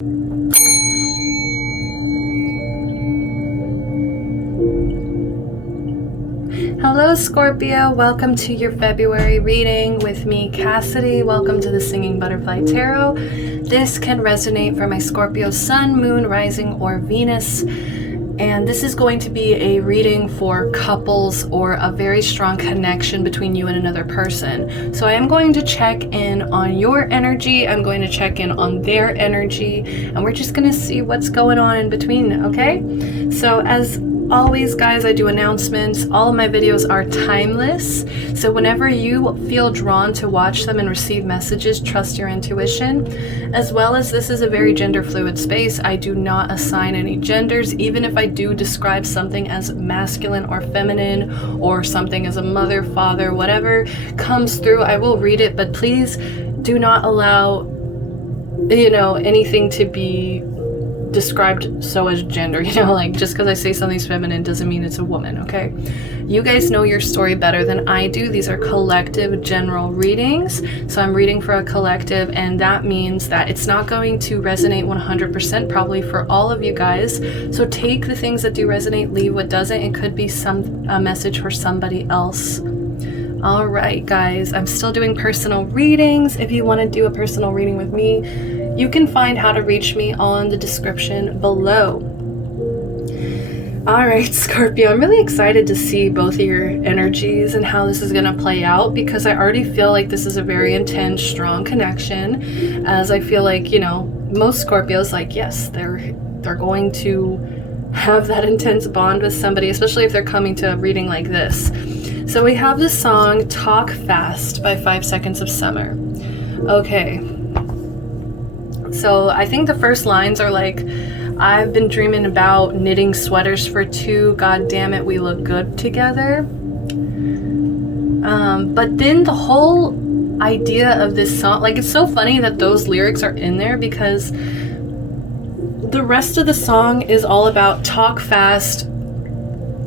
Hello Scorpio, welcome to your February reading with me, Cassidy. Welcome to the Singing Butterfly Tarot. This can resonate for my Scorpio Sun, Moon, Rising, or Venus. And this is going to be a reading for couples or a very strong connection between you and another person. So I am going to check in on your energy. I'm going to check in on their energy. And we're just going to see what's going on in between, okay? So as always, guys, I do announcements. All of my videos are timeless. So whenever you feel drawn to watch them and receive messages, trust your intuition. As well as this is a very gender fluid space. I do not assign any genders, even if I do describe something as masculine or feminine or something as a mother, father, whatever comes through, I will read it, but please do not allow, anything to be described so as gender, like just because I say something's feminine doesn't mean it's a woman, okay? You guys know your story better than I do. These are collective general readings, so I'm reading for a collective, and that means that it's not going to resonate 100% probably for all of you guys. So take the things that do resonate, leave what doesn't. It could be a message for somebody else. All right, guys, I'm still doing personal readings. If you want to do a personal reading with me, you can find how to reach me on the description below. All right, Scorpio, I'm really excited to see both of your energies and how this is going to play out, because I already feel like this is a very intense, strong connection, as I feel like, most Scorpios, like, yes, they're going to have that intense bond with somebody, especially if they're coming to a reading like this. So we have the song Talk Fast by 5 Seconds of Summer. Okay. So I think the first lines are like, I've been dreaming about knitting sweaters for two. God damn it, we look good together. But then the whole idea of this song, like, it's so funny that those lyrics are in there, because the rest of the song is all about talk fast,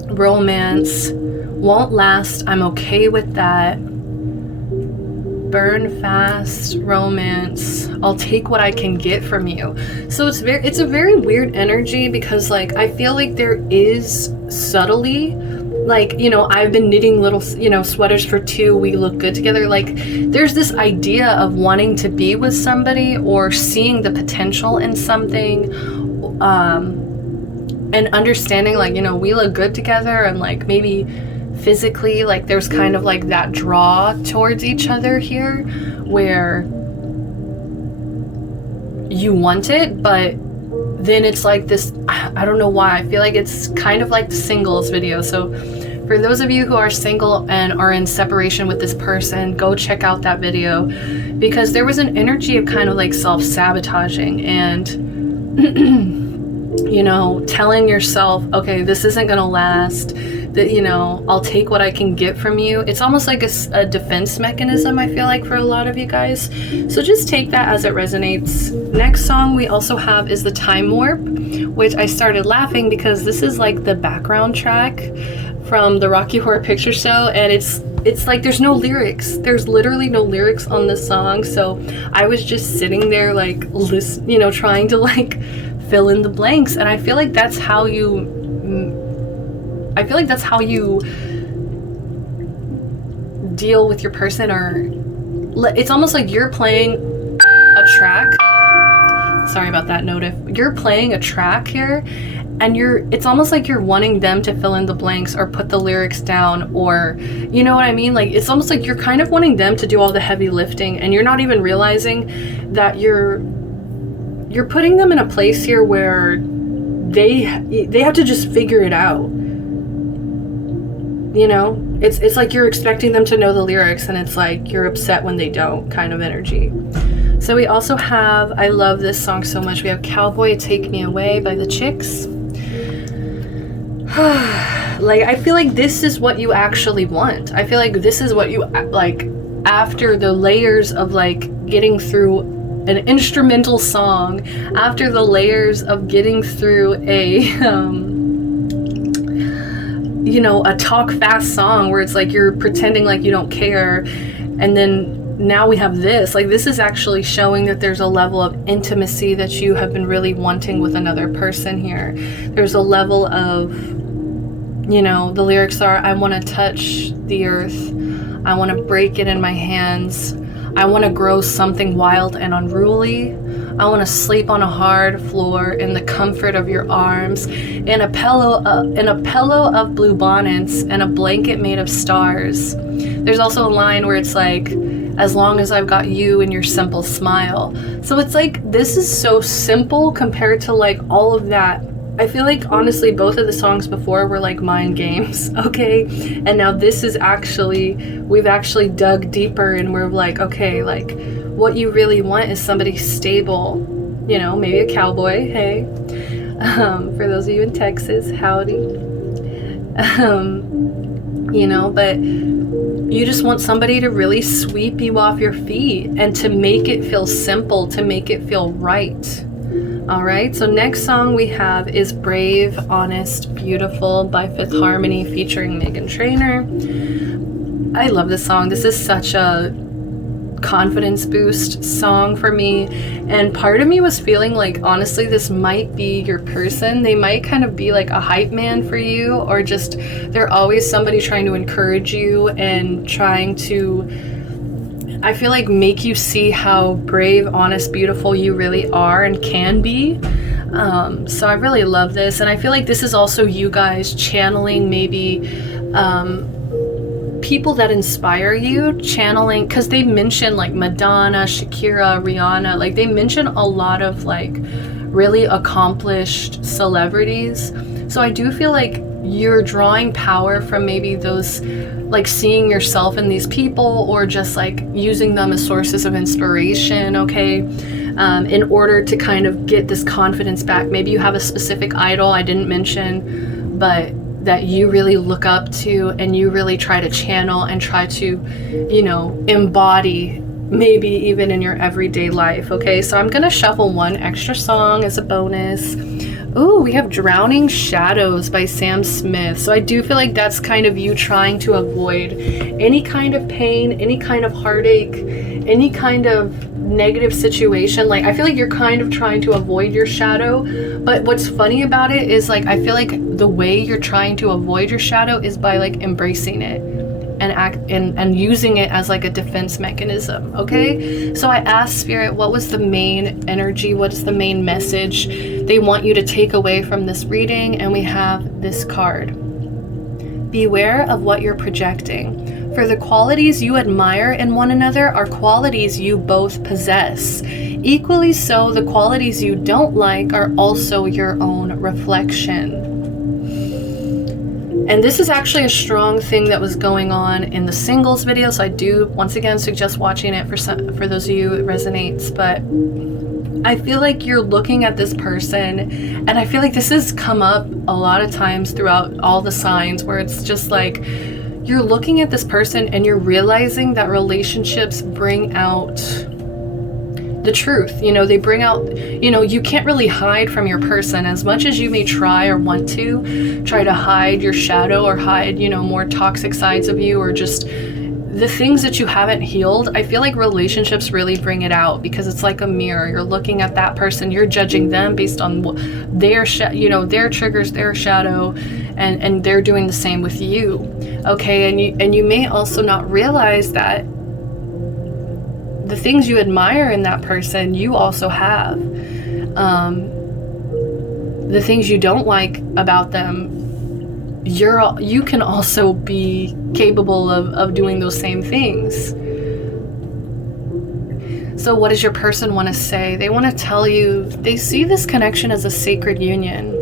romance, won't last, I'm okay with that. Burn fast, romance, I'll take what I can get from you. So it's a very weird energy, because like I feel like there is subtly, like, I've been knitting little, sweaters for two, we look good together. Like there's this idea of wanting to be with somebody or seeing the potential in something, and understanding like, we look good together, and like maybe physically, like there's kind of like that draw towards each other here where you want it, but then it's like this, I don't know why, I feel like it's kind of like the singles video. So for those of you who are single and are in separation with this person, go check out that video, because there was an energy of kind of like self-sabotaging and telling yourself, okay, this isn't gonna last, that I'll take what I can get from you. It's almost like a defense mechanism, I feel like, for a lot of you guys. So just take that as it resonates. Next song we also have is the Time Warp, which I started laughing because this is like the background track from the Rocky Horror Picture Show, and it's like there's no lyrics. There's literally no lyrics on this song. So I was just sitting there like trying to like fill in the blanks, and I feel like that's how you deal with your person, or it's almost like you're playing a track. Sorry about that note. If you're playing a track here, and it's almost like you're wanting them to fill in the blanks or put the lyrics down, or you know what I mean? Like it's almost like you're kind of wanting them to do all the heavy lifting, and you're not even realizing that you're putting them in a place here where they have to just figure it out. It's like you're expecting them to know the lyrics, and it's like you're upset when they don't, kind of energy. So we also have, I love this song so much, we have Cowboy Take Me Away by the Chicks. Like, I feel like this is what you actually want. I feel like this is what you, like, after the layers of, like, getting through an instrumental song, after the layers of getting through a talk fast song where it's like you're pretending like you don't care, and then now we have this. Like, this is actually showing that there's a level of intimacy that you have been really wanting with another person here. There's a level of, you know, the lyrics are, I want to touch the earth. I want to break it in my hands. I want to grow something wild and unruly. I want to sleep on a hard floor in the comfort of your arms, in a pillow of blue bonnets and a blanket made of stars. There's also a line where it's like, as long as I've got you and your simple smile. So it's like, this is so simple compared to like all of that. I feel like honestly both of the songs before were like mind games, okay? And now this is actually, we've actually dug deeper and we're like, okay, like what you really want is somebody stable, you know, maybe a cowboy, hey. For those of you in Texas, howdy. You know, but you just want somebody to really sweep you off your feet and to make it feel simple, to make it feel right. All right, so next song we have is Brave, Honest, Beautiful by Fifth Harmony featuring Meghan Trainor. I love this song. This is such a confidence boost song for me, and part of me was feeling like honestly this might be your person. They might kind of be like a hype man for you, or just they're always somebody trying to encourage you and trying to, I feel like, make you see how brave, honest, beautiful you really are and can be. So I really love this, and I feel like this is also you guys channeling maybe people that inspire you, channeling, because they mention like Madonna, Shakira, Rihanna, like they mention a lot of like really accomplished celebrities. So I do feel like you're drawing power from maybe those, like seeing yourself in these people, or just like using them as sources of inspiration, okay? In order to kind of get this confidence back. Maybe you have a specific idol I didn't mention, but that you really look up to and you really try to channel and try to, you know, embody maybe even in your everyday life, okay? So I'm gonna shuffle one extra song as a bonus. Ooh, we have Drowning Shadows by Sam Smith. So I do feel like that's kind of you trying to avoid any kind of pain, any kind of heartache, any kind of negative situation. Like I feel like you're kind of trying to avoid your shadow, but what's funny about it is like I feel like the way you're trying to avoid your shadow is by like embracing it and using it as like a defense mechanism, okay? So I asked Spirit, what was the main energy, what is the main message they want you to take away from this reading? And we have this card. Beware of what you're projecting, for the qualities you admire in one another are qualities you both possess. Equally so, the qualities you don't like are also your own reflection. And this is actually a strong thing that was going on in the singles video, so I do once again suggest watching it for those of you it resonates. But I feel like you're looking at this person, and I feel like this has come up a lot of times throughout all the signs, where it's just like you're looking at this person and you're realizing that relationships bring out the truth. You know, they bring out, you know, you can't really hide from your person as much as you may try or want to try to hide your shadow or hide, you know, more toxic sides of you, or just the things that you haven't healed. I feel like relationships really bring it out, because it's like a mirror. You're looking at that person, you're judging them based on their you know, their triggers, their shadow, and they're doing the same with you, okay? And you may also not realize that the things you admire in that person, you also have. The things you don't like about them, you can also be capable of doing those same things. So what does your person want to say? They want to tell you they see this connection as a sacred union.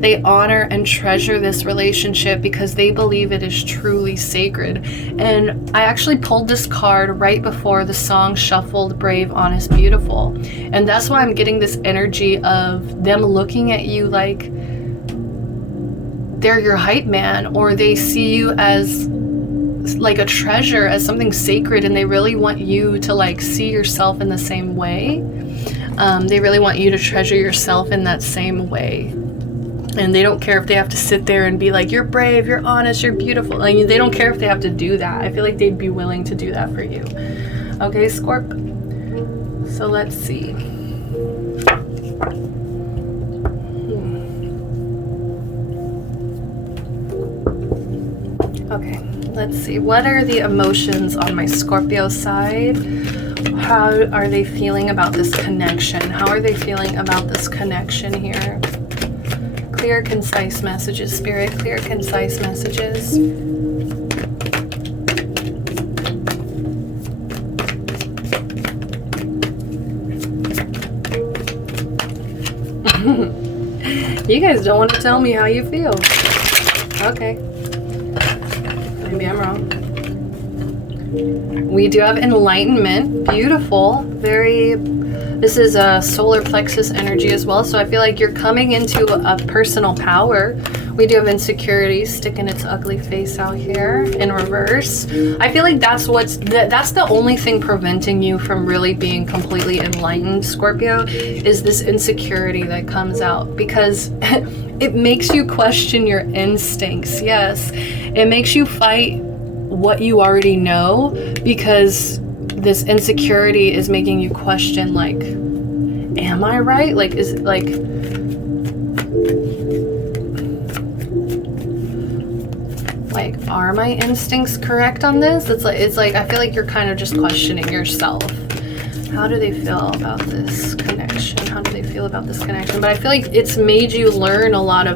They honor and treasure this relationship because they believe it is truly sacred. And I actually pulled this card right before the song shuffled Brave, Honest, Beautiful. And that's why I'm getting this energy of them looking at you like they're your hype man, or they see you as like a treasure, as something sacred, and they really want you to like see yourself in the same way. They really want you to treasure yourself in that same way. And they don't care if they have to sit there and be like, you're brave, you're honest, you're beautiful. Like, they don't care if they have to do that. I feel like they'd be willing to do that for you. Okay, Scorp. So let's see. Okay, let's see. What are the emotions on my Scorpio side? How are they feeling about this connection? How are they feeling about this connection here? Clear, concise messages, Spirit. Clear, concise messages. You guys don't want to tell me how you feel. Okay. Maybe I'm wrong. We do have enlightenment. Beautiful. Very... This is a solar plexus energy as well. So I feel like you're coming into a personal power. We do have insecurity sticking its ugly face out here in reverse. I feel like that's the only thing preventing you from really being completely enlightened, Scorpio, is this insecurity that comes out, because it makes you question your instincts. Yes, it makes you fight what you already know, because this insecurity is making you question, like, am I right? Like, is it like... Like, are my instincts correct on this? It's like I feel like you're kind of just questioning yourself. How do they feel about this connection? How do they feel about this connection? But I feel like it's made you learn a lot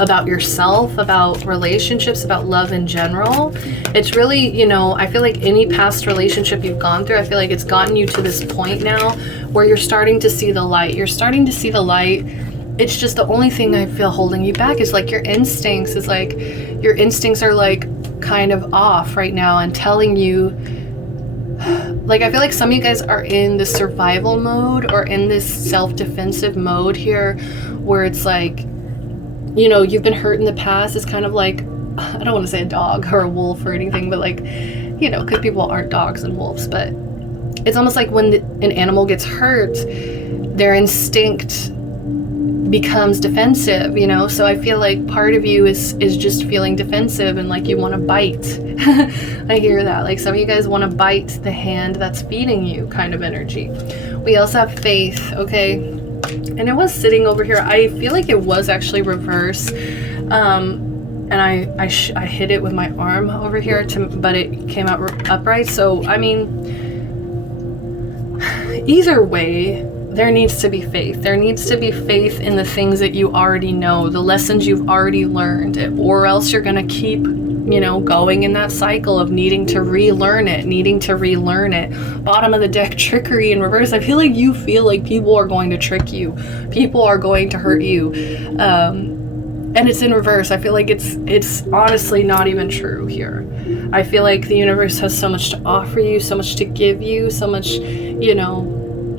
about yourself, about relationships, about love in general. It's really, you know, I feel like any past relationship you've gone through, I feel like it's gotten you to this point now where you're starting to see the light. You're starting to see the light. It's just the only thing I feel holding you back is like your instincts. Is like your instincts are like kind of off right now and telling you, like, I feel like some of you guys are in the survival mode or in this self-defensive mode here, where it's like, you know, you've been hurt in the past. It's kind of like, I don't want to say a dog or a wolf or anything, but like, you know, because people aren't dogs and wolves, but it's almost like when an animal gets hurt, their instinct becomes defensive, you know. So I feel like part of you is just feeling defensive and like you want to bite. I hear that, like some of you guys want to bite the hand that's feeding you, kind of energy. We also have faith. Okay, and it was sitting over here. I feel like it was actually reverse, and I hit it with my arm over here but it came out upright. So I mean, either way, there needs to be faith. There needs to be faith in the things that you already know, the lessons you've already learned, or else you're going to keep, you know, going in that cycle of needing to relearn it. Bottom of the deck, trickery in reverse. I feel like you feel like people are going to trick you. People are going to hurt you. And it's in reverse. I feel like it's honestly not even true here. I feel like the universe has so much to offer you, so much to give you, so much, you know,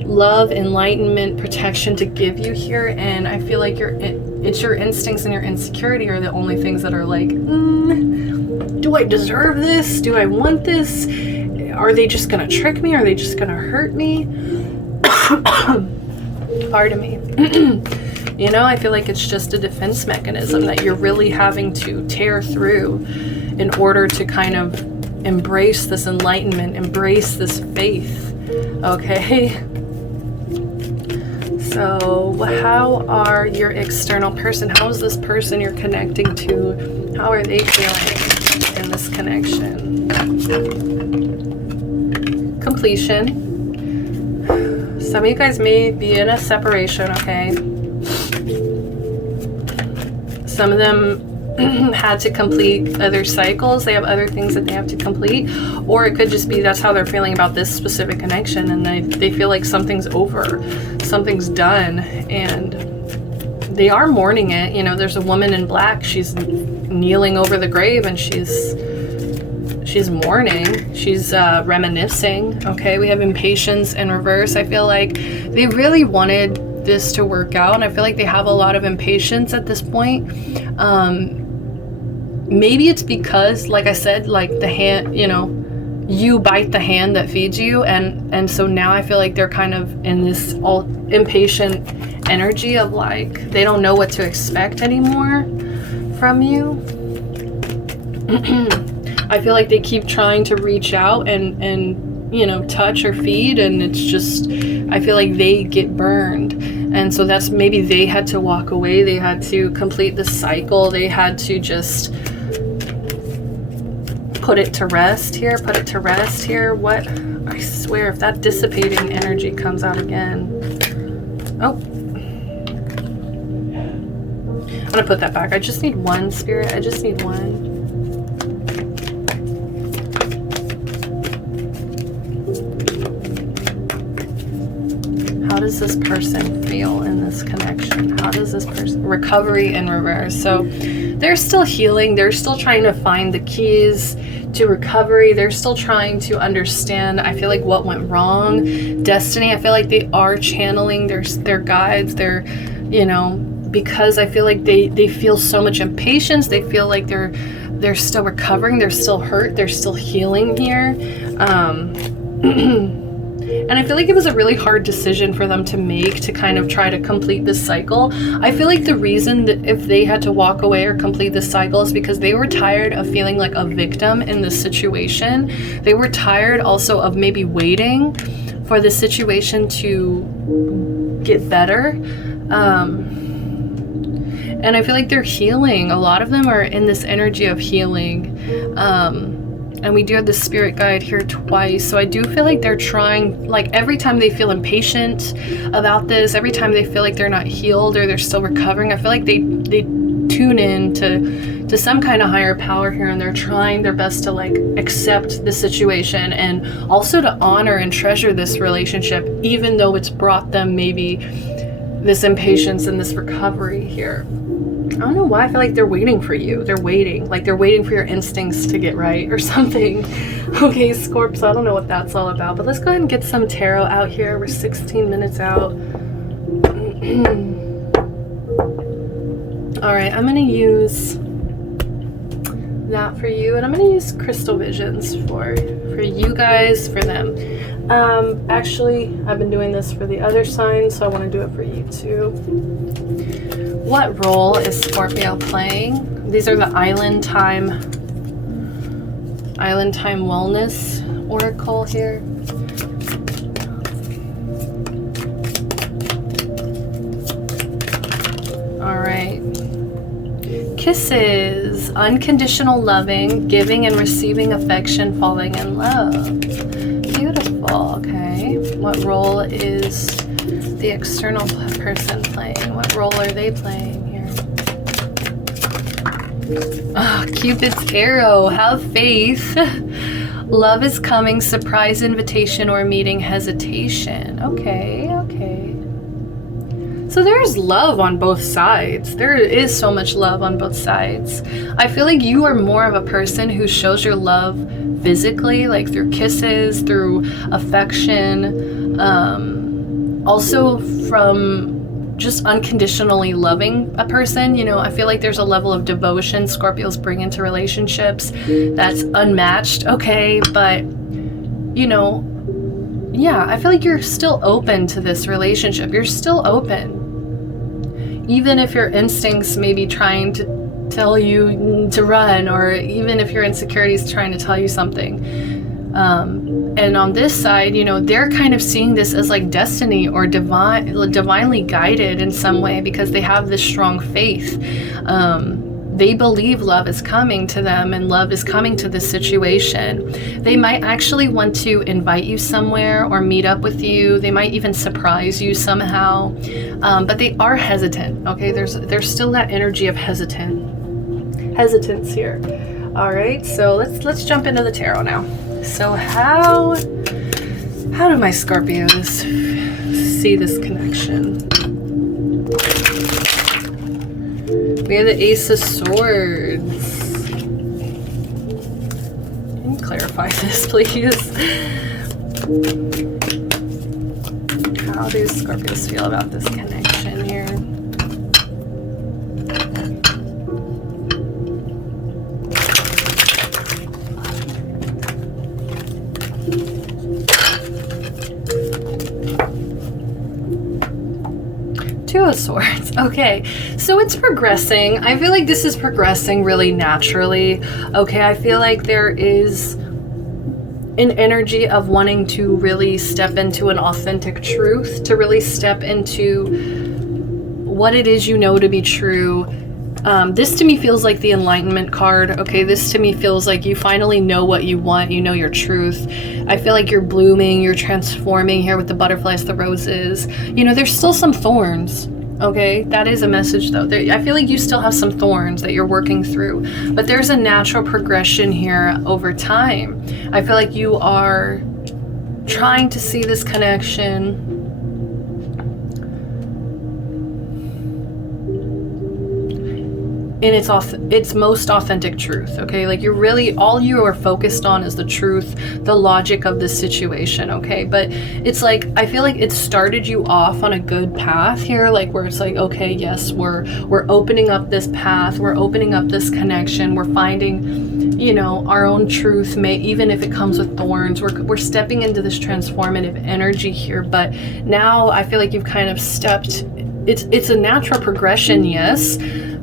love, enlightenment, protection to give you here. And I feel like it's your instincts and your insecurity are the only things that are like, do I deserve this? Do I want this? Are they just gonna trick me? Are they just gonna hurt me? Pardon me. You know, I feel like it's just a defense mechanism that you're really having to tear through in order to kind of embrace this enlightenment, embrace this faith. Okay. So how are your external person? How is this person you're connecting to? How are they feeling in this connection? Completion. Some of you guys may be in a separation, okay? Some of them had to complete other cycles. They have other things that they have to complete. Or it could just be that's how they're feeling about this specific connection, and they feel like something's over, something's done, and they are mourning it. You know, there's a woman in black. She's kneeling over the grave and she's mourning. She's reminiscing. Okay, we have impatience in reverse. I feel like they really wanted this to work out, and I feel like they have a lot of impatience at this point. Maybe it's because, like I said, like the hand, you know, you bite the hand that feeds you, and so now I feel like they're kind of in this all impatient energy of like they don't know what to expect anymore from you. I feel like they keep trying to reach out and you know, touch or feed, and it's just, I feel like they get burned. And so that's, maybe they had to walk away, they had to complete the cycle, they had to just put it to rest here, What? I swear, if that dissipating energy comes out again. Oh. I'm gonna put that back. I just need one, Spirit. I just need one. How does this person feel in this connection? How does this person... Recovery in reverse. So they're still healing. They're still trying to find the keys to recovery. They're still trying to understand, I feel like, what went wrong. Destiny, I feel like they are channeling their guides. They're, you know, because I feel like they feel so much impatience. They feel like they're still recovering. They're still hurt. They're still healing here. And I feel like it was a really hard decision for them to make, to kind of try to complete this cycle. I feel like the reason that if they had to walk away or complete this cycle is because they were tired of feeling like a victim in this situation. They were tired also of maybe waiting for the situation to get better. And I feel like they're healing. A lot of them are in this energy of healing. And we do have the spirit guide here twice. So I do feel like they're trying, like every time they feel impatient about this, every time they feel like they're not healed or they're still recovering, I feel like they tune in to some kind of higher power here, and they're trying their best to like accept the situation and also to honor and treasure this relationship, even though it's brought them maybe this impatience and this recovery here. I don't know why I feel like they're waiting for you. They're waiting. Like they're waiting for your instincts to get right or something. Okay, Scorps, I don't know what that's all about. But let's go ahead and get some tarot out here. We're 16 minutes out. Alright, I'm going to use that for you. And I'm going to use crystal visions for you guys, for them. Actually, I've been doing this for the other signs, so I want to do it for you too. What role is Scorpio playing? These are the Island Time Wellness Oracle here. All right. Kisses, unconditional loving, giving and receiving affection, falling in love. Beautiful, okay. What role is the external person playing? What role are they playing here? Oh, Cupid's arrow. Have faith. Love is coming. Surprise invitation or meeting hesitation. Okay, okay. So there's love on both sides. There is so much love on both sides. I feel like you are more of a person who shows your love physically, like through kisses, through affection, also from just unconditionally loving a person. You know, I feel like there's a level of devotion Scorpios bring into relationships that's unmatched, okay, but, you know, yeah, I feel like you're still open to this relationship. You're still open. Even if your instincts may be trying to tell you to run, or even if your insecurity is trying to tell you something. And on this side, you know, they're kind of seeing this as like destiny or divinely guided in some way, because they have this strong faith. They believe love is coming to them and love is coming to this situation. They might actually want to invite you somewhere or meet up with you. They might even surprise you somehow. But they are hesitant, okay? There's still that energy of hesitance here. All right, so let's jump into the tarot now. So how do my Scorpios see this connection? We have the Ace of Swords. Can you clarify this, please? How do Scorpios feel about this connection here? Two of Swords. Okay, so it's progressing. I feel like this is progressing really naturally. Okay, I feel like there is an energy of wanting to really step into an authentic truth, to really step into what it is you know to be true. This to me feels like the Enlightenment card. Okay, this to me feels like you finally know what you want, you know your truth. I feel like you're blooming, you're transforming here with the butterflies, the roses. You know, there's still some thorns. Okay, that is a message though. I feel like you still have some thorns that you're working through, but there's a natural progression here over time. I feel like you are trying to see this connection in its most authentic truth. Okay, like you're really, all you are focused on is the truth, the logic of the situation. Okay, but it's like, I feel like it started you off on a good path here, like where it's like, okay, yes, we're opening up this path, we're opening up this connection, we're finding, you know, our own truth, even if it comes with thorns. We're stepping into this transformative energy here. But now I feel like you've kind of stepped, it's a natural progression, yes,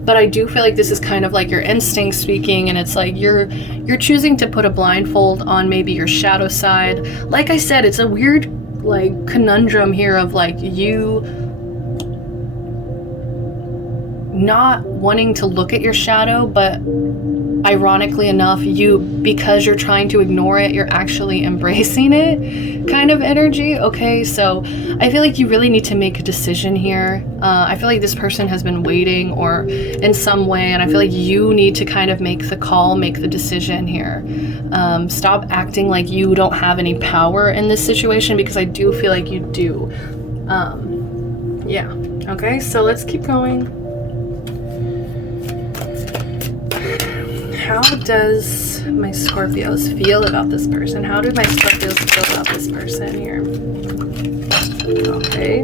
but I do feel like this is kind of like your instinct speaking, and it's like you're choosing to put a blindfold on maybe your shadow side. Like I said, it's a weird like conundrum here of like you not wanting to look at your shadow, but ironically enough, because you're trying to ignore it, you're actually embracing it kind of energy. Okay, so I feel like you really need to make a decision here. I feel like this person has been waiting or in some way, and I feel like you need to kind of make the call, make the decision here. Stop acting like you don't have any power in this situation, because I do feel like you do. Yeah, okay, so let's keep going. How does my Scorpios feel about this person? How do my Scorpios feel about this person here? Okay.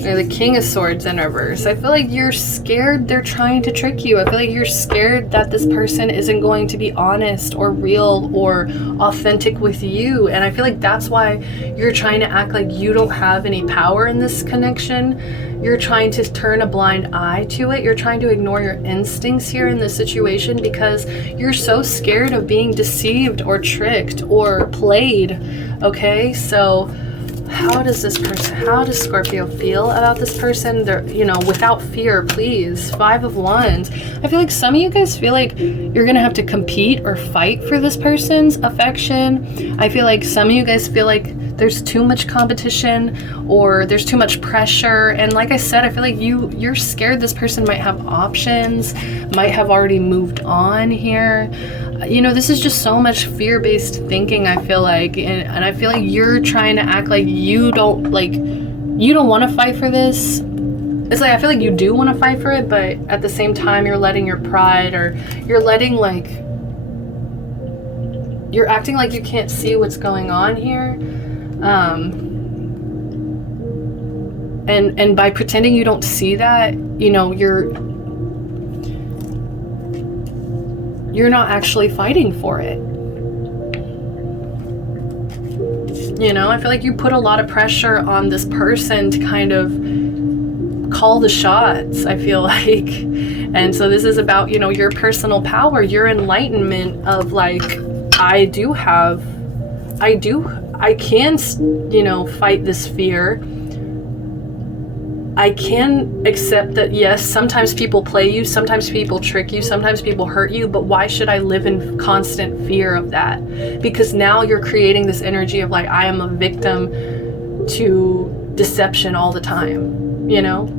They're the King of Swords in reverse. I feel like you're scared they're trying to trick you. I feel like you're scared that this person isn't going to be honest or real or authentic with you. And I feel like that's why you're trying to act like you don't have any power in this connection. You're trying to turn a blind eye to it. You're trying to ignore your instincts here in this situation because you're so scared of being deceived or tricked or played. Okay, so how does Scorpio feel about this person? They're, you know, without fear, please. 5 of Wands. I feel like some of you guys feel like you're gonna have to compete or fight for this person's affection. I feel like some of you guys feel like there's too much competition or there's too much pressure. And like I said, I feel like you're scared this person might have options, might have already moved on here. You know, this is just so much fear-based thinking, I feel like, and I feel like you're trying to act like you don't want to fight for this. It's like I feel like you do want to fight for it, but at the same time you're letting your pride, or you're letting you're acting like you can't see what's going on here. And by pretending you don't see that, you know, you're not actually fighting for it. You know, I feel like you put a lot of pressure on this person to kind of call the shots, I feel like. And so this is about, you know, your personal power, your enlightenment of like, I can, you know, fight this fear. I can accept that, yes, sometimes people play you, sometimes people trick you, sometimes people hurt you, but why should I live in constant fear of that? Because now you're creating this energy of like, I am a victim to deception all the time, you know?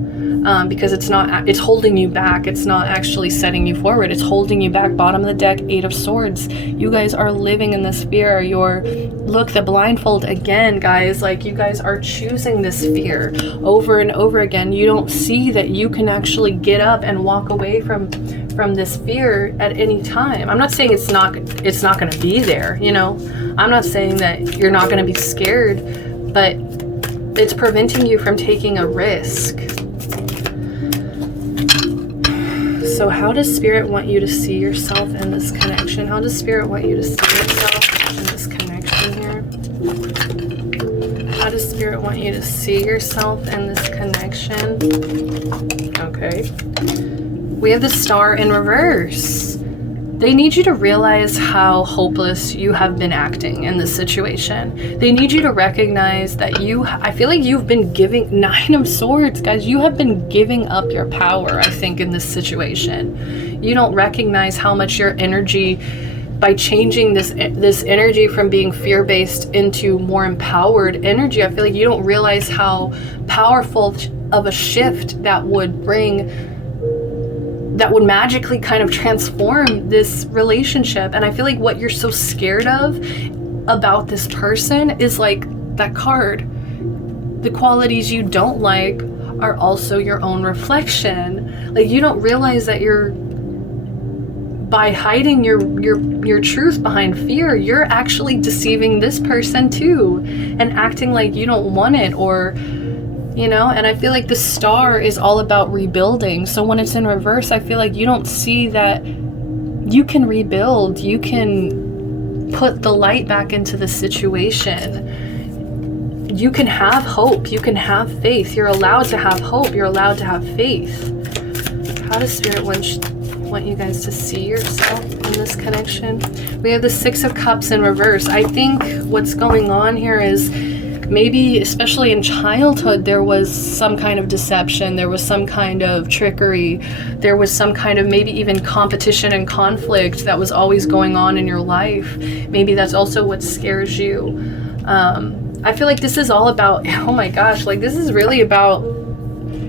Because it's holding you back. It's not actually setting you forward. It's holding you back. Bottom of the deck, 8 of Swords. You guys are living in this fear. Look, the blindfold again, guys. Like, you guys are choosing this fear over and over again. You don't see that you can actually get up and walk away from this fear at any time. I'm not saying it's not going to be there, you know? I'm not saying that you're not going to be scared, but it's preventing you from taking a risk. So how does Spirit want you to see yourself in this connection? How does Spirit want you to see yourself in this connection here? How does Spirit want you to see yourself in this connection? Okay. We have the Star in reverse. They need you to realize how hopeless you have been acting in this situation. They need you to recognize that I feel like you've been giving, 9 of Swords, guys, you have been giving up your power, I think, in this situation. You don't recognize how much your energy, by changing this energy from being fear-based into more empowered energy, I feel like you don't realize how powerful of a shift that would bring, that would magically kind of transform this relationship. And I feel like what you're so scared of about this person is like that card. The qualities you don't like are also your own reflection. Like, you don't realize that by hiding your truth behind fear, you're actually deceiving this person too, and acting like you don't want it, or, you know. And I feel like the Star is all about rebuilding. So when it's in reverse, I feel like you don't see that you can rebuild, you can put the light back into the situation. You can have hope, you can have faith. You're allowed to have hope, you're allowed to have faith. How does Spirit want you guys to see yourself in this connection? We have the 6 of Cups in reverse. I think what's going on here is maybe, especially in childhood, there was some kind of deception, there was some kind of trickery, there was some kind of maybe even competition and conflict that was always going on in your life. Maybe that's also what scares you. I feel like this is all about, oh my gosh, like this is really about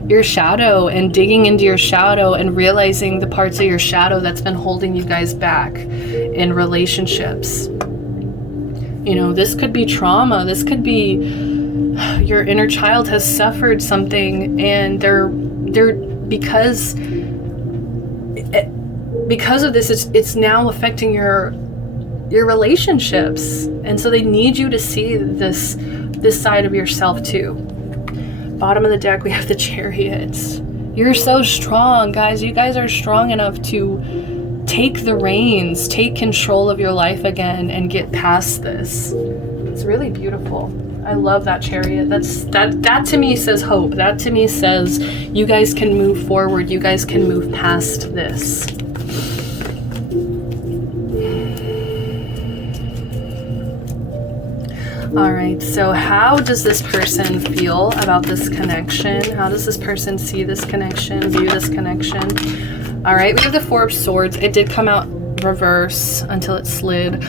your shadow and digging into your shadow and realizing the parts of your shadow that's been holding you guys back in relationships. You know, this could be trauma. This could be your inner child has suffered something, and they're because of this, it's now affecting your relationships. And so they need you to see this side of yourself too. Bottom of the deck, we have the Chariots. You're so strong, guys. You guys are strong enough to take the reins, take control of your life again, and get past this. It's really beautiful. I love that Chariot. That to me says hope. That to me says you guys can move forward. You guys can move past this. All right, so how does this person feel about this connection? How does this person see this connection, view this connection? All right, we have the 4 of Swords. It did come out reverse until it slid.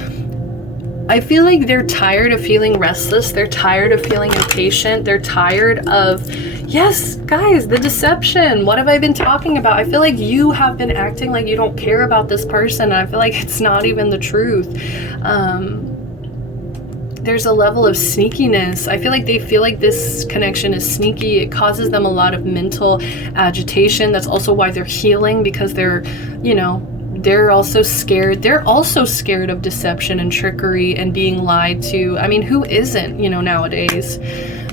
I feel like they're tired of feeling restless. They're tired of feeling impatient. They're tired of, yes, guys, the deception. What have I been talking about? I feel like you have been acting like you don't care about this person. And I feel like it's not even the truth. There's a level of sneakiness. I feel like they feel like this connection is sneaky. It causes them a lot of mental agitation. That's also why they're healing, because they're, you know, they're also scared. They're also scared of deception and trickery and being lied to. I mean, who isn't, you know, nowadays?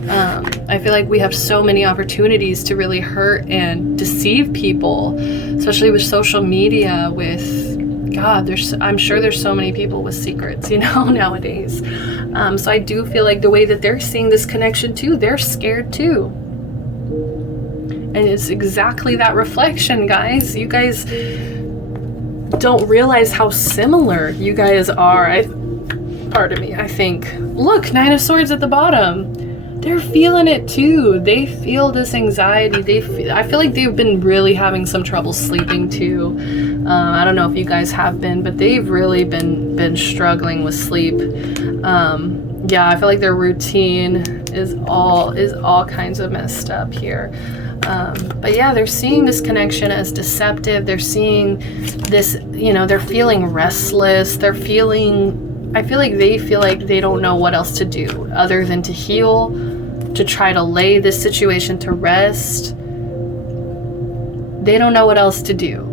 I feel like we have so many opportunities to really hurt and deceive people, especially with social media, with God, I'm sure there's so many people with secrets, you know, nowadays. So I do feel like the way that they're seeing this connection too, they're scared too. And it's exactly that reflection, guys. You guys don't realize how similar you guys are. Pardon me, I think. Look, 9 of Swords at the bottom. They're feeling it too. They feel this anxiety. I feel like they've been really having some trouble sleeping too. I don't know if you guys have been, but they've really been struggling with sleep. Yeah, I feel like their routine is all kinds of messed up here. But yeah, they're seeing this connection as deceptive. They're seeing this, you know, they're feeling restless. I feel like they feel like they don't know what else to do other than to heal, to try to lay this situation to rest. They don't know what else to do.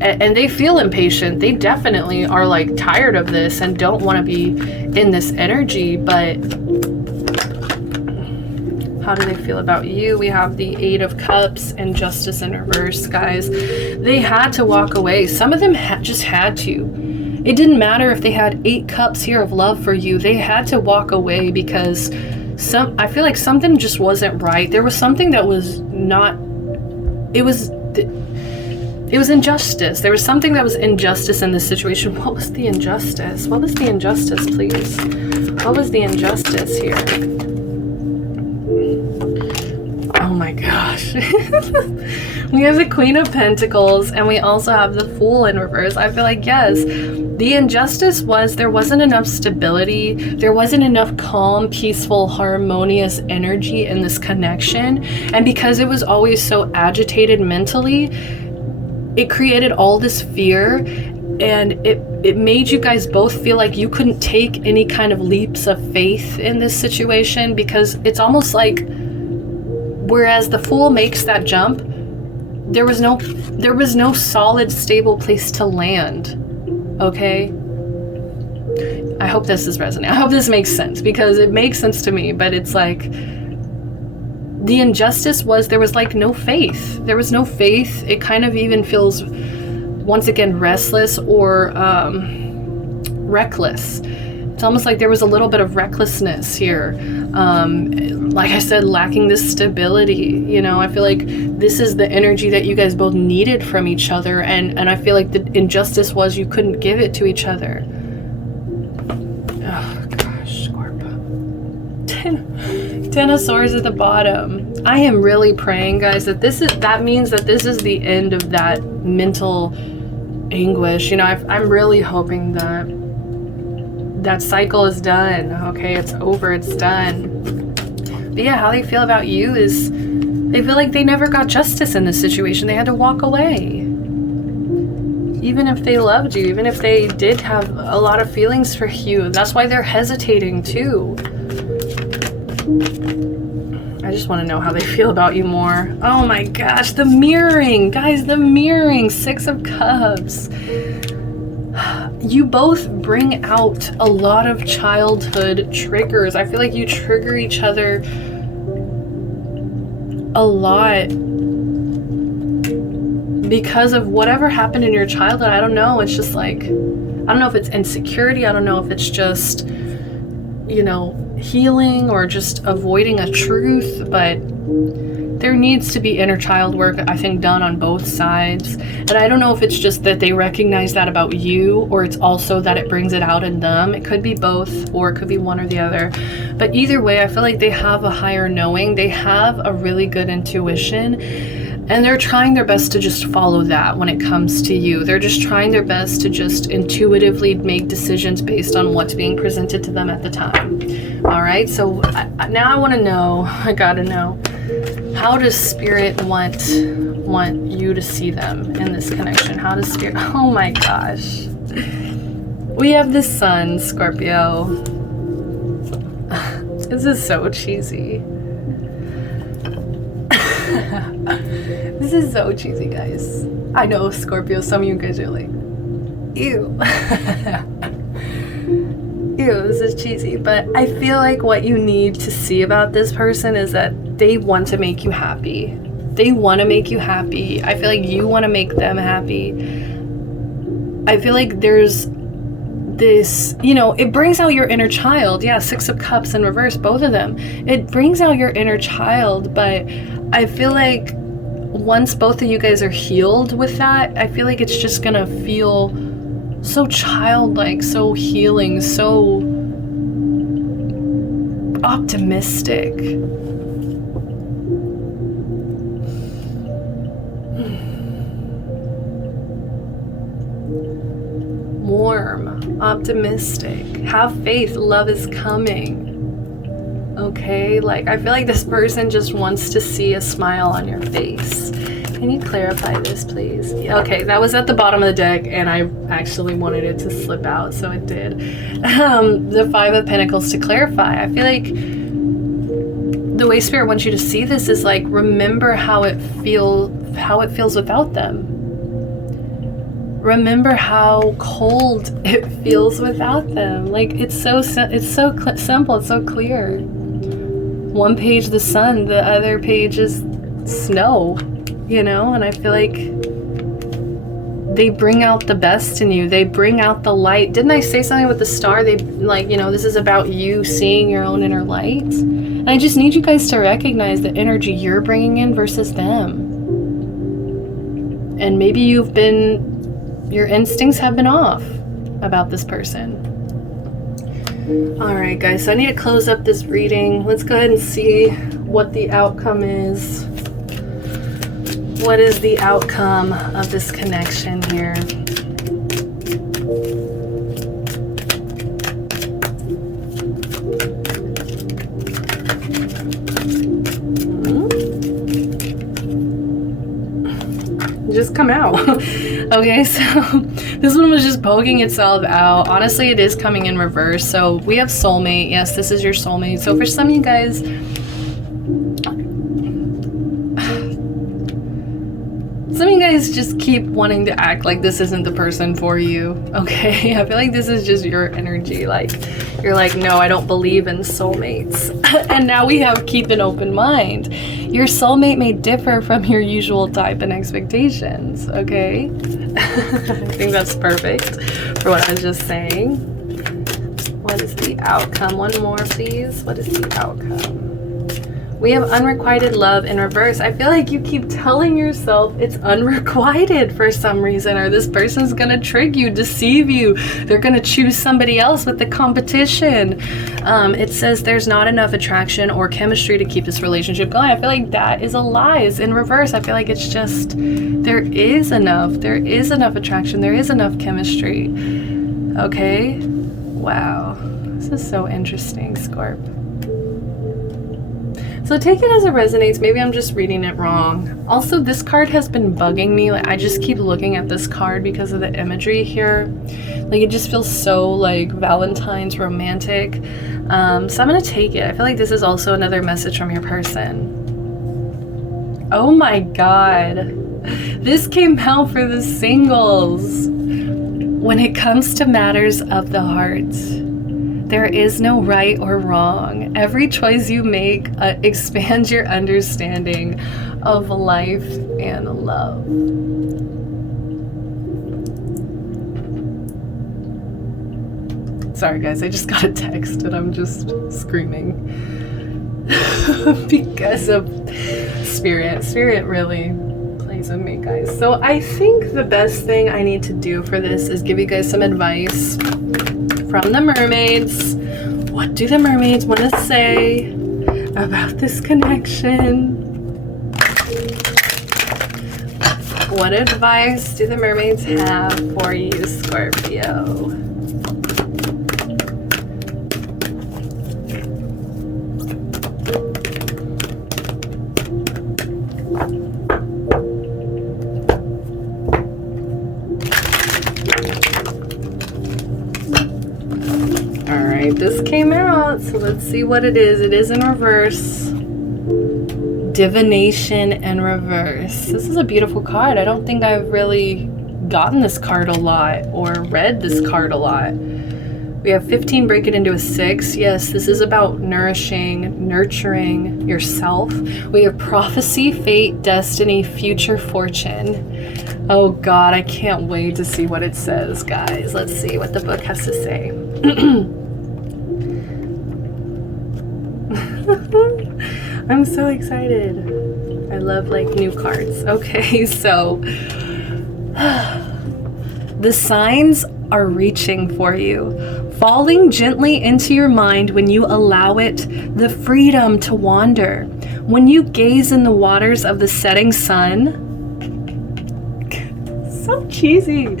And they feel impatient. They definitely are like tired of this and don't want to be in this energy. But how do they feel about you? We have the 8 of Cups and Justice in reverse, guys. They had to walk away. Some of them just had to. It didn't matter if they had 8 cups here of love for you. They had to walk away because I feel like something just wasn't right. There was something that was not, it was injustice. There was something that was injustice in this situation. What was the injustice? What was the injustice, please? What was the injustice here? Oh my gosh. We have the Queen of Pentacles and we also have the Fool in reverse. I feel like, yes, the injustice was there wasn't enough stability. There wasn't enough calm, peaceful, harmonious energy in this connection. And because it was always so agitated mentally, it created all this fear, and it made you guys both feel like you couldn't take any kind of leaps of faith in this situation, because it's almost like, whereas the Fool makes that jump, there was no solid, stable place to land. Okay? I hope this is resonant. I hope this makes sense, because it makes sense to me, but it's like, the injustice was there was like no faith. There was no faith. It kind of even feels, once again, restless or reckless. It's almost like there was a little bit of recklessness here. Like I said, lacking this stability. You know, I feel like this is the energy that you guys both needed from each other. And I feel like the injustice was you couldn't give it to each other. Oh, gosh, Scorpio. Ten of Swords at the bottom. I am really praying, guys, that that means that this is the end of that mental anguish. You know, I'm really hoping that that cycle is done. Okay, it's over, it's done. But yeah, how they feel about you is they feel like they never got justice in this situation. They had to walk away. Even if they loved you, even if they did have a lot of feelings for you. That's why they're hesitating too. I just want to know how they feel about you more. Oh my gosh, the mirroring. Guys, the mirroring. 6 of Cups. You both bring out a lot of childhood triggers. I feel like you trigger each other a lot because of whatever happened in your childhood. I don't know. It's just like, I don't know if it's insecurity. I don't know if it's just, you know, healing or just avoiding a truth, but there needs to be inner child work, I think, done on both sides. And I don't know if it's just that they recognize that about you, or it's also that it brings it out in them. It could be both, or it could be one or the other. But either way, I feel like they have a higher knowing. They have a really good intuition. And they're trying their best to just follow that when it comes to you. They're just trying their best to just intuitively make decisions based on what's being presented to them at the time. All right, so now I want to know, I gotta know, how does Spirit want you to see them in this connection? How does Spirit, oh my gosh. We have the Sun, Scorpio. This is so cheesy. This is so cheesy, guys. I know, Scorpio, some of you guys are like, ew. Ew, this is cheesy. But I feel like what you need to see about this person is that they want to make you happy. They want to make you happy. I feel like you want to make them happy. I feel like there's this, you know, it brings out your inner child. Yeah, 6 of Cups in reverse, both of them. It brings out your inner child, but I feel like once both of you guys are healed with that, I feel like it's just gonna feel so childlike, so healing, so optimistic. Warm, optimistic, have faith, love is coming. Okay, like I feel like this person just wants to see a smile on your face. Can you clarify this, please? Okay, that was at the bottom of the deck, and I actually wanted it to slip out, so it did. The 5 of Pentacles to clarify. I feel like the way Spirit wants you to see this is like, remember how it feels without them. Remember how cold it feels without them. Like it's so simple, it's so clear. One page the sun, the other page is snow, you know? And I feel like they bring out the best in you. They bring out the light. Didn't I say something with the star? They, like, you know, this is about you seeing your own inner light. And I just need you guys to recognize the energy you're bringing in versus them. And maybe your instincts have been off about this person. All right, guys, so I need to close up this reading. Let's go ahead and see what the outcome is. What is the outcome of this connection here? Just come out. Okay, so this one was just poking itself out. Honestly, it is coming in reverse. So we have soulmate. Yes, this is your soulmate. So for some of you guys, just keep wanting to act like this isn't the person for you. Okay, I feel like this is just your energy. Like, you're like, no, I don't believe in soulmates. And now we have keep an open mind. Your soulmate may differ from your usual type and expectations. Okay. I think that's perfect for what I was just saying. What is the outcome? One more, please. What is the outcome? We have unrequited love in reverse. I feel like you keep telling yourself it's unrequited for some reason, or this person's gonna trick you, deceive you. They're gonna choose somebody else with the competition. It says there's not enough attraction or chemistry to keep this relationship going. I feel like that is a lie. It's in reverse. I feel like it's just, there is enough attraction. There is enough chemistry. Okay? Wow. This is so interesting, Scorp. So take it as it resonates. Maybe I'm just reading it wrong. Also, this card has been bugging me. Like, I just keep looking at this card because of the imagery here. Like, it just feels so like Valentine's romantic. So I'm gonna take it. I feel like this is also another message from your person. Oh my God. This came out for the singles. When it comes to matters of the heart, there is no right or wrong. Every choice you make expands your understanding of life and love. Sorry guys, I just got a text and I'm just screaming because of Spirit. Spirit really plays with me, guys. So I think the best thing I need to do for this is give you guys some advice from the mermaids. What do the mermaids want to say about this connection? What advice do the mermaids have for you, Scorpio? This came out, so let's see what it is. It is in reverse. Divination in reverse. This is a beautiful card. I don't think I've really gotten this card a lot or read this card a lot. We have 15, break it into a 6. Yes, this is about nourishing, nurturing yourself. We have prophecy, fate, destiny, future fortune. Oh God, I can't wait to see what it says, guys. Let's see what the book has to say. I'm so excited. I love like new cards. Okay, so the signs are reaching for you, falling gently into your mind when you allow it the freedom to wander. When you gaze in the waters of the setting sun, so cheesy.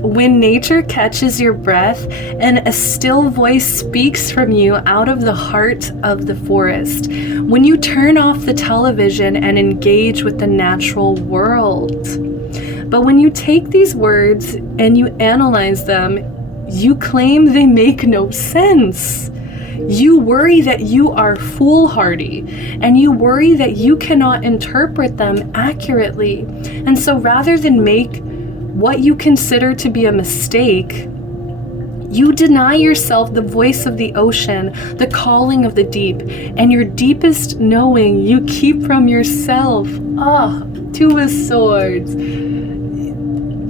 When nature catches your breath and a still voice speaks from you out of the heart of the forest. When you turn off the television and engage with the natural world. But when you take these words and you analyze them, you claim they make no sense. You worry that you are foolhardy, and you worry that you cannot interpret them accurately. And so rather than make what you consider to be a mistake, you deny yourself the voice of the ocean, the calling of the deep, and your deepest knowing you keep from yourself. Two of Swords.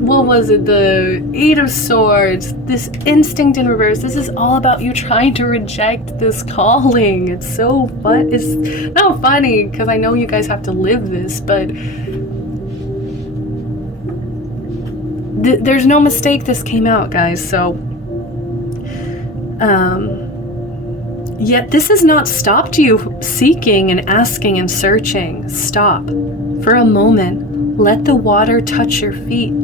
What was it? The Eight of Swords. This instinct in reverse. This is all about you trying to reject this calling. It's so fun. It's not funny because I know you guys have to live this, but there's no mistake this came out, guys. So, yet this has not stopped you seeking and asking and searching. Stop for a moment. Let the water touch your feet.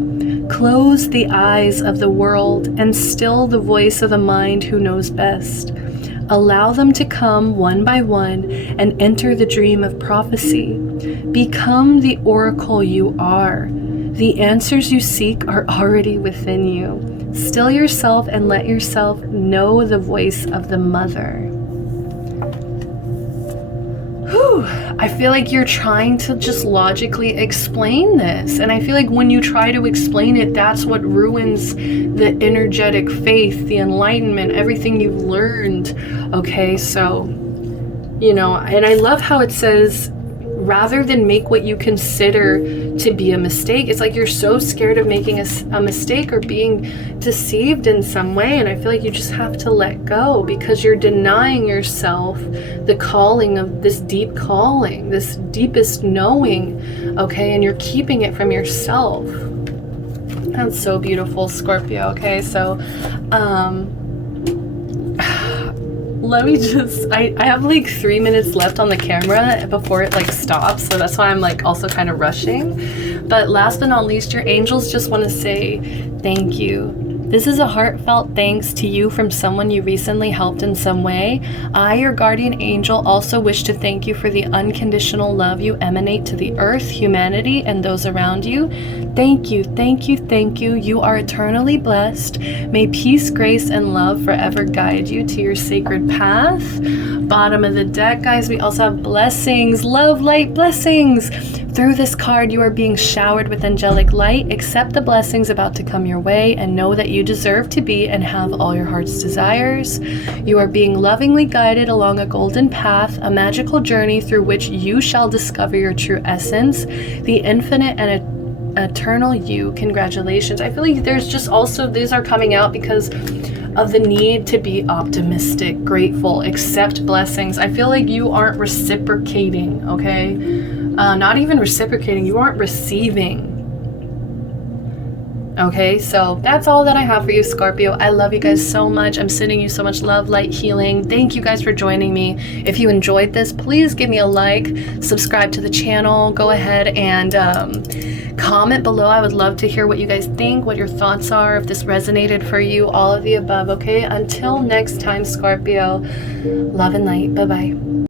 Close the eyes of the world and still the voice of the mind who knows best. Allow them to come one by one and enter the dream of prophecy. Become the oracle you are. The answers you seek are already within you. Still yourself and let yourself know the voice of the mother. Whew. I feel like you're trying to just logically explain this. And I feel like when you try to explain it, that's what ruins the energetic faith, the enlightenment, everything you've learned. Okay, so, and I love how it says, rather than make what you consider to be a mistake, it's like you're so scared of making a mistake or being deceived in some way. And I feel like you just have to let go, because you're denying yourself the calling of this deep calling, this deepest knowing, okay? And you're keeping it from yourself. That's so beautiful, Scorpio. Okay, so let me just, I have like 3 minutes left on the camera before it like stops, so that's why I'm like also kind of rushing. But last but not least, your angels just want to say thank you. This is a heartfelt thanks to you from someone you recently helped in some way. I, your guardian angel, also wish to thank you for the unconditional love you emanate to the earth, humanity, and those around you. Thank you, thank you, thank you. You are eternally blessed. May peace, grace, and love forever guide you to your sacred path. Bottom of the deck, guys, we also have blessings, love, light, blessings. Through this card, you are being showered with angelic light. Accept the blessings about to come your way and know that you deserve to be and have all your heart's desires. You are being lovingly guided along a golden path, a magical journey through which you shall discover your true essence, the infinite and eternal you. Congratulations. I feel like there's just also, these are coming out because of the need to be optimistic, grateful, accept blessings. I feel like you aren't reciprocating, okay? Not even reciprocating, you aren't receiving. Okay, so that's all that I have for you, Scorpio. I love you guys so much. I'm sending you so much love, light, healing. Thank you guys for joining me. If you enjoyed this, please give me a like, subscribe to the channel, go ahead and comment below. I would love to hear what you guys think, what your thoughts are, if this resonated for you, all of the above, okay? Until next time, Scorpio, love and light. Bye-bye.